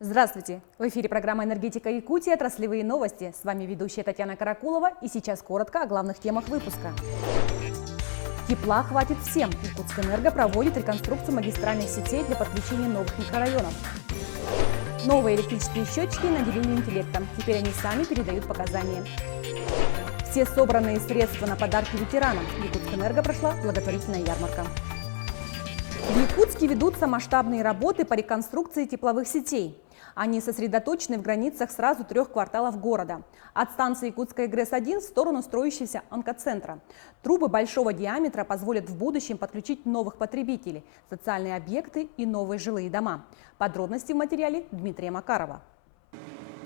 Здравствуйте! В эфире программа «Энергетика Якутии. Отраслевые новости». С вами ведущая Татьяна Каракулова. И сейчас коротко о главных темах выпуска. Тепла хватит всем. Якутскэнерго проводит реконструкцию магистральных сетей для подключения новых микрорайонов. Новые электрические счетчики наделены интеллектом. Теперь они сами передают показания. Все собранные средства на подарки ветеранам. В Якутскэнерго прошла благотворительная ярмарка. В Якутске ведутся масштабные работы по реконструкции тепловых сетей. Они сосредоточены в границах сразу 3 кварталов города. От станции Якутская ГРЭС-1 в сторону строящегося онкоцентра. Трубы большого диаметра позволят в будущем подключить новых потребителей, социальные объекты и новые жилые дома. Подробности в материале Дмитрия Макарова.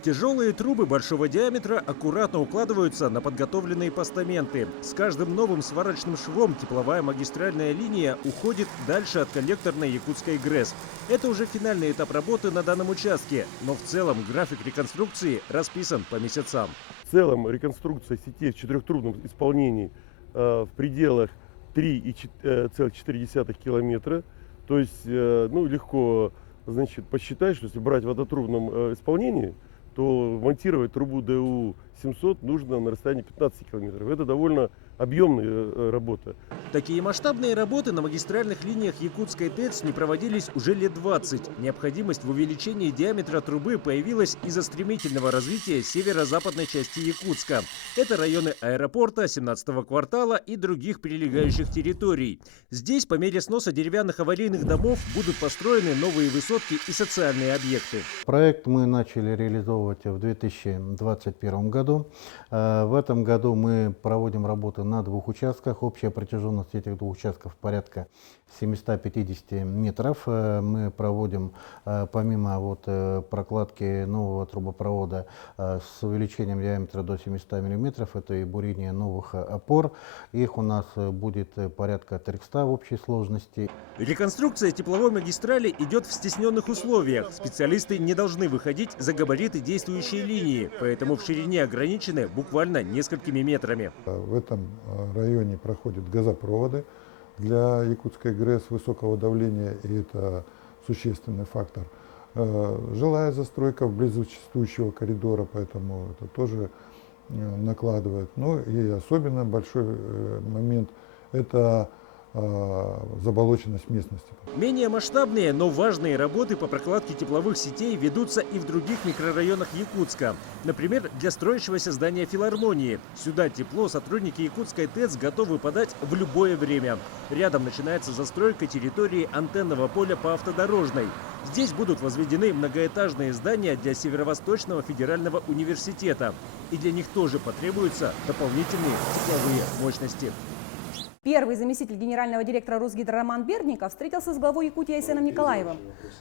Тяжелые трубы большого диаметра аккуратно укладываются на подготовленные постаменты. С каждым новым сварочным швом тепловая магистральная линия уходит дальше от коллекторной Якутской ГРЭС. Это уже финальный этап работы на данном участке, но в целом график реконструкции расписан по месяцам. В целом реконструкция сетей в четырехтрубном исполнении в пределах 3,4 километра. То есть легко посчитать, что если брать в водотрубном исполнении, то монтировать трубу ДУ-700 нужно на расстоянии 15 километров. Это довольно объемная работа. Такие масштабные работы на магистральных линиях Якутской ТЭЦ не проводились уже лет 20. Необходимость в увеличении диаметра трубы появилась из-за стремительного развития северо-западной части Якутска. Это районы аэропорта, 17-го квартала и других прилегающих территорий. Здесь по мере сноса деревянных аварийных домов будут построены новые высотки и социальные объекты. Проект мы начали реализовывать в 2021 году. В этом году мы проводим работы на 2 участках. Общая протяженность этих 2 участков порядка 750 метров. Мы проводим помимо прокладки нового трубопровода с увеличением диаметра до 700 миллиметров, это и бурение новых опор. Их у нас будет порядка 300 в общей сложности. Реконструкция тепловой магистрали идет в стесненных условиях. Специалисты не должны выходить за габариты действующей линии, поэтому в ширине ограничены буквально несколькими метрами. В этом районе проходят газопроводы для Якутской ГРЭС высокого давления, и это существенный фактор. Жилая застройка вблизи существующего коридора, поэтому это тоже накладывает. Ну и особенно большой момент – это заболоченность местности. Менее масштабные, но важные работы по прокладке тепловых сетей ведутся и в других микрорайонах Якутска. Например, для строящегося здания филармонии. Сюда тепло сотрудники Якутской ТЭЦ готовы подать в любое время. Рядом начинается застройка территории антенного поля по автодорожной. Здесь будут возведены многоэтажные здания для Северо-Восточного федерального университета. И для них тоже потребуются дополнительные тепловые мощности. Первый заместитель генерального директора Русгидро Роман Бердников встретился с главой Якутии Айсеном Николаевым.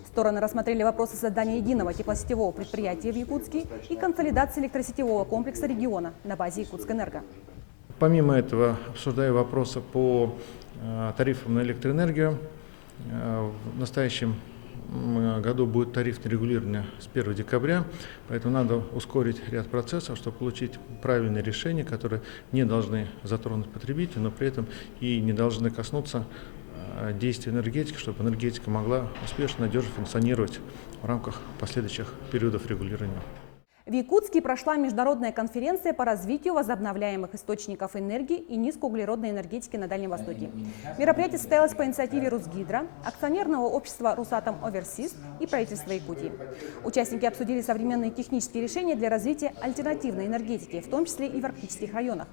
Стороны рассмотрели вопросы создания единого теплосетевого предприятия в Якутске и консолидации электросетевого комплекса региона на базе Якутскэнерго. Помимо этого, обсуждая вопросы по тарифам на электроэнергию, в настоящем году будет тарифное регулирование с 1 декабря, поэтому надо ускорить ряд процессов, чтобы получить правильные решения, которые не должны затронуть потребителя, но при этом и не должны коснуться действий энергетики, чтобы энергетика могла успешно, надежно функционировать в рамках последующих периодов регулирования. В Якутске прошла международная конференция по развитию возобновляемых источников энергии и низкоуглеродной энергетики на Дальнем Востоке. Мероприятие состоялось по инициативе Русгидро, акционерного общества «Русатом Оверсис» и правительства Якутии. Участники обсудили современные технические решения для развития альтернативной энергетики, в том числе и в арктических районах.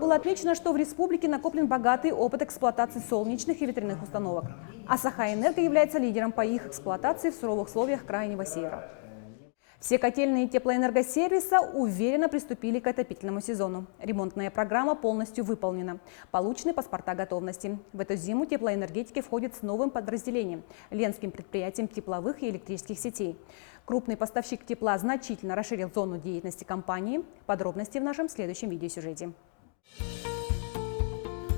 Было отмечено, что в республике накоплен богатый опыт эксплуатации солнечных и ветряных установок, а Саха-Энерго является лидером по их эксплуатации в суровых условиях Крайнего Севера. Все котельные теплоэнергосервиса уверенно приступили к отопительному сезону. Ремонтная программа полностью выполнена. Получены паспорта готовности. В эту зиму теплоэнергетики входят с новым подразделением – Ленским предприятием тепловых и электрических сетей. Крупный поставщик тепла значительно расширил зону деятельности компании. Подробности в нашем следующем видеосюжете.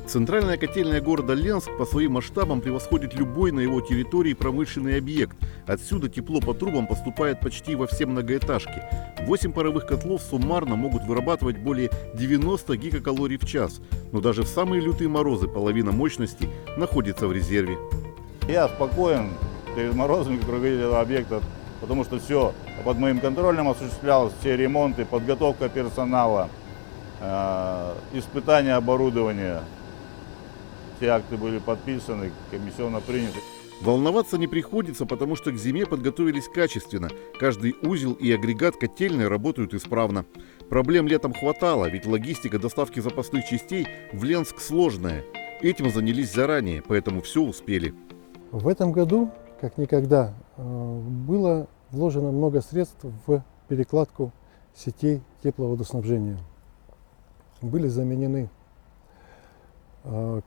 Центральная котельная города Ленск по своим масштабам превосходит любой на его территории промышленный объект. Отсюда тепло по трубам поступает почти во все многоэтажки. 8 паровых котлов суммарно могут вырабатывать более 90 гигакалорий в час. Но даже в самые лютые морозы половина мощности находится в резерве. Я спокоен перед морозами, как руководитель объекта. потому что все под моим контролем осуществлялось, все ремонты, подготовка персонала, испытания оборудования. Все акты были подписаны, комиссионно приняты. Волноваться не приходится, потому что к зиме подготовились качественно. Каждый узел и агрегат котельной работают исправно. Проблем летом хватало, ведь логистика доставки запасных частей в Ленск сложная. Этим занялись заранее, поэтому все успели. В этом году, как никогда, было вложено много средств в перекладку сетей тепловодоснабжения. Были заменены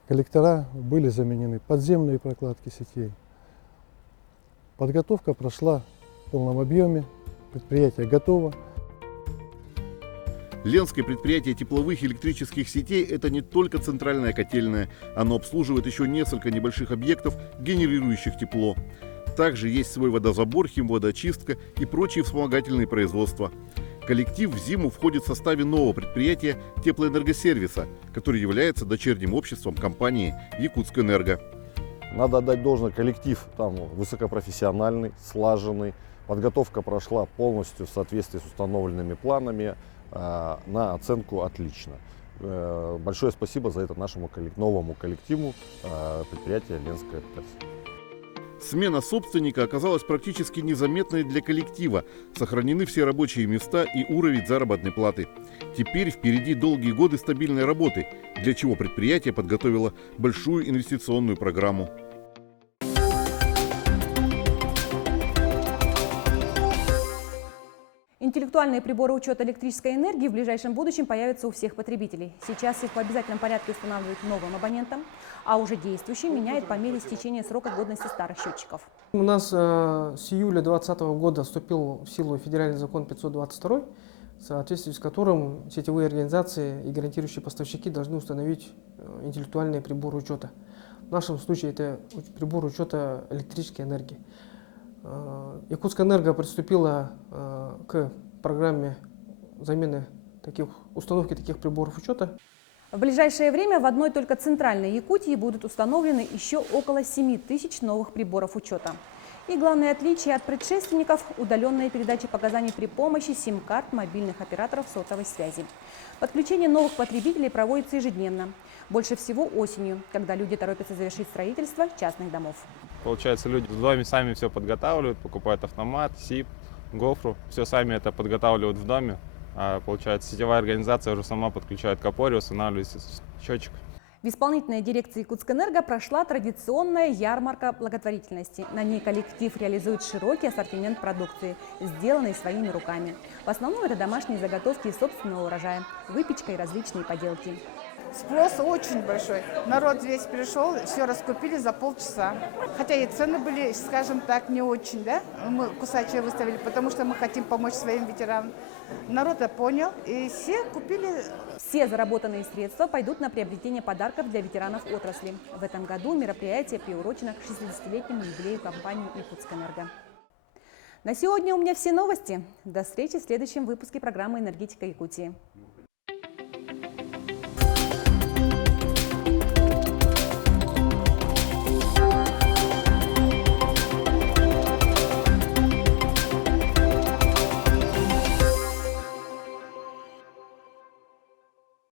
коллектора, были заменены подземные прокладки сетей. Подготовка прошла в полном объеме, предприятие готово. Ленское предприятие тепловых и электрических сетей – это не только центральная котельная, оно обслуживает еще несколько небольших объектов, генерирующих тепло. Также есть свой водозабор, химводоочистка и прочие вспомогательные производства. Коллектив в зиму входит в составе нового предприятия теплоэнергосервиса, который является дочерним обществом компании «Якутскэнерго». Надо отдать должное, коллектив там высокопрофессиональный, слаженный. Подготовка прошла полностью в соответствии с установленными планами, на оценку отлично. Большое спасибо за это нашему новому коллективу предприятия «Ленская ТЭС». Смена собственника оказалась практически незаметной для коллектива. Сохранены все рабочие места и уровень заработной платы. Теперь впереди долгие годы стабильной работы, для чего предприятие подготовило большую инвестиционную программу. Интеллектуальные приборы учета электрической энергии в ближайшем будущем появятся у всех потребителей. Сейчас их в обязательном порядке устанавливают новым абонентам, а уже действующие меняют по мере истечения срока годности старых счетчиков. У нас с июля 2020 года вступил в силу федеральный закон 522, в соответствии с которым сетевые организации и гарантирующие поставщики должны установить интеллектуальные приборы учета. В нашем случае это прибор учета электрической энергии. Якутскэнерго приступила к программе замены установки таких приборов учета. В ближайшее время в одной только центральной Якутии будут установлены еще около 7 тысяч новых приборов учета. И главное отличие от предшественников – удаленная передача показаний при помощи сим-карт мобильных операторов сотовой связи. Подключение новых потребителей проводится ежедневно. Больше всего осенью, когда люди торопятся завершить строительство частных домов. Получается, люди в доме сами все подготавливают, покупают автомат, СИП, гофру. Все сами это подготавливают в доме. А получается, сетевая организация уже сама подключает к опоре, устанавливает счетчик. В исполнительной дирекции Якутскэнерго прошла традиционная ярмарка благотворительности. На ней коллектив реализует широкий ассортимент продукции, сделанной своими руками. В основном это домашние заготовки из собственного урожая, выпечка и различные поделки. Спрос очень большой. Народ весь пришел, все раскупили за полчаса. Хотя и цены были, скажем так, не очень, да? Мы кусачие выставили, потому что мы хотим помочь своим ветеранам. Народ это понял, и все купили. Все заработанные средства пойдут на приобретение подарков для ветеранов отрасли. В этом году мероприятие приурочено к 60-летнему юбилею компании Якутскэнерго. На сегодня у меня все новости. До встречи в следующем выпуске программы «Энергетика Якутии».